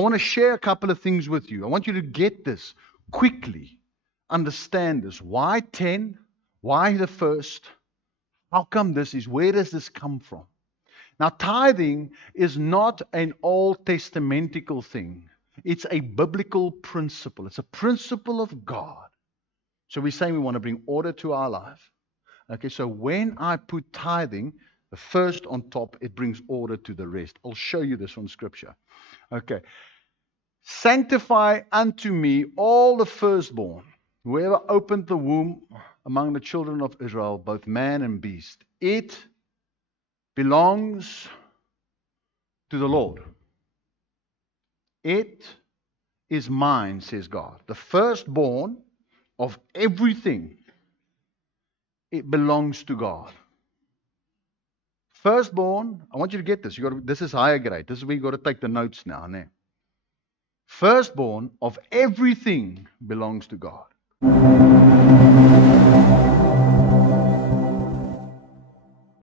want to share a couple of things with you. I want you to get this quickly. Understand this. Why 10? Why the first? How come this is? Where does this come from? Now, tithing is not an Old Testamentical thing. It's a biblical principle. It's a principle of God. So we're saying we want to bring order to our life. Okay, so when I put tithing, the first on top, it brings order to the rest. I'll show you this from Scripture. Okay. Sanctify unto me all the firstborn, whoever opened the womb among the children of Israel, both man and beast. It belongs to the Lord. It is mine, says God. The firstborn of everything, it belongs to God. Firstborn, I want you to get this. This is higher grade. This is where you got to take the notes now. Né? Firstborn of everything belongs to God.